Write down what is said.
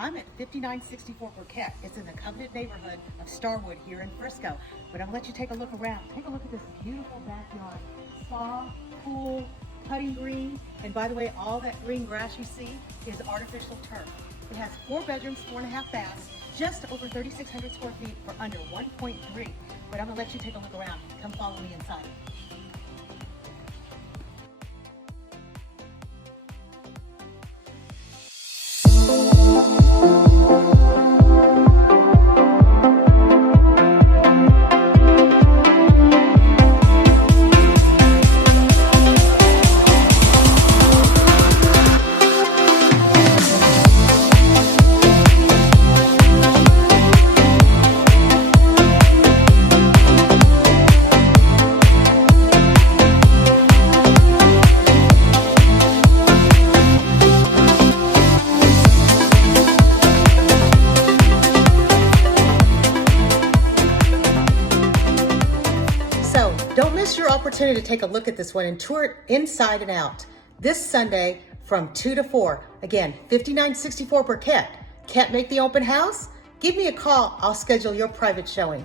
I'm at 5964 Burkett. It's in the coveted neighborhood of Starwood here in Frisco. But I'm gonna let you take a look around. Take a look at this beautiful backyard. Spa, pool, putting green. And by the way, all that green grass you see is artificial turf. It has 4 bedrooms, 4.5 baths, just over 3,600 square feet for under 1.3. But I'm gonna let you take a look around. Come follow me inside. So don't miss your opportunity to take a look at this one and tour it inside and out this Sunday from 2 to 4. Again, 5964 Burkett. Can't make the open house? Give me a call. I'll schedule your private showing.